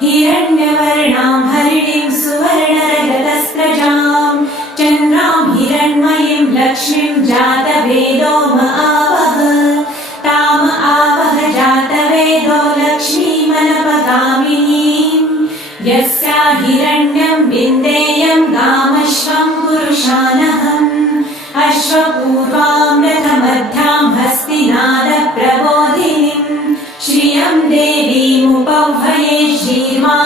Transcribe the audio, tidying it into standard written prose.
हिरण्यवर्णां हरिणीं सुवर्णरजतस्रजां चन्द्रां हिरण्मयीं लक्ष्मीं जातवेदो आवह ताम आवह जातवेदो लक्ष्मीमनपगामिनीं यस्या हिरण्यं विन्देयं गामश्वं पुरुषानहम् अश्वपूर्वां रथमध्यां हस्तिनादप्रबोधिनीं श्रियं देवीमुपह्वये श्रीर्मा